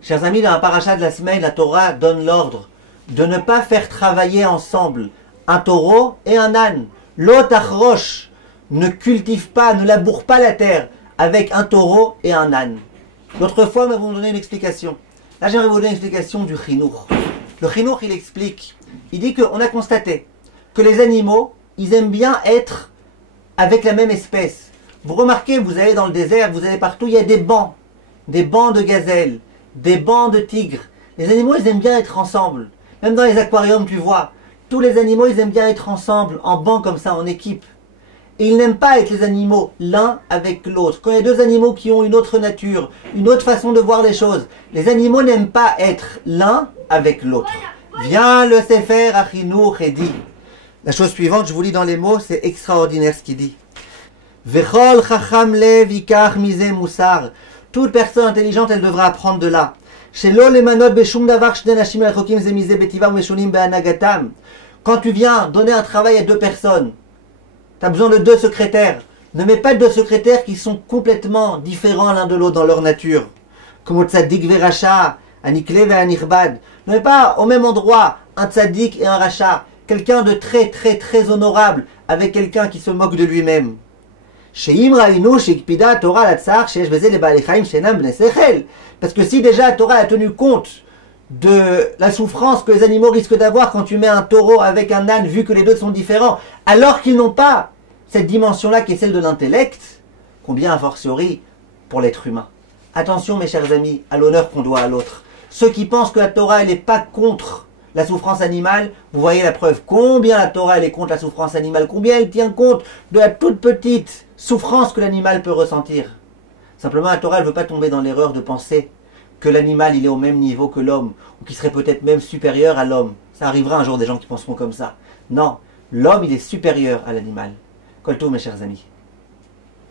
Chers amis, dans la paracha de la semaine, la Torah donne l'ordre de ne pas faire travailler ensemble un taureau et un âne. L'autre achroche ne cultive pas, ne laboure pas la terre avec un taureau et un âne. L'autre fois, nous avons donné une explication. Là, j'aimerais vous donner une explication du chinour. Le chinour, il explique, il dit qu'on a constaté que les animaux, ils aiment bien être avec la même espèce. Vous remarquez, vous allez dans le désert, vous allez partout, il y a des bancs de gazelles, des bancs de tigres. Les animaux, ils aiment bien être ensemble. Même dans les aquariums, tu vois, tous les animaux, ils aiment bien être ensemble, en banc comme ça, en équipe. Et ils n'aiment pas être les animaux l'un avec l'autre. Quand il y a deux animaux qui ont une autre nature, une autre façon de voir les choses, les animaux n'aiment pas être l'un avec l'autre. Vient le Sefer Achinour et dit, la chose suivante, je vous lis dans les mots, c'est extraordinaire ce qu'il dit. Vechol chacham lev ikach mise musar. Toute personne intelligente, elle devra apprendre de là. Shelo lemanot beshum davar shne nashim rechokim ze mise betivam meshunim beanagatam. Quand tu viens donner un travail à deux personnes, tu as besoin de deux secrétaires. Ne mets pas deux secrétaires qui sont complètement différents l'un de l'autre dans leur nature. Comme tzaddik veracha, anikle veanirbad. Ne mets pas au même endroit un tzaddik et un racha. Quelqu'un de très très très honorable avec quelqu'un qui se moque de lui-même. Parce que si déjà la Torah a tenu compte de la souffrance que les animaux risquent d'avoir quand tu mets un taureau avec un âne, vu que les deux sont différents, alors qu'ils n'ont pas cette dimension-là qui est celle de l'intellect, combien a fortiori pour l'être humain. Attention mes chers amis, à l'honneur qu'on doit à l'autre. Ceux qui pensent que la Torah elle n'est pas contre la souffrance animale, vous voyez la preuve. Combien la Torah elle est contre la souffrance animale, combien elle tient compte de la toute petite souffrance que l'animal peut ressentir. Simplement la Torah elle ne veut pas tomber dans l'erreur de penser que l'animal il est au même niveau que l'homme, ou qu'il serait peut-être même supérieur à l'homme. Ça arrivera un jour des gens qui penseront comme ça. Non, l'homme il est supérieur à l'animal. Kol tov mes chers amis.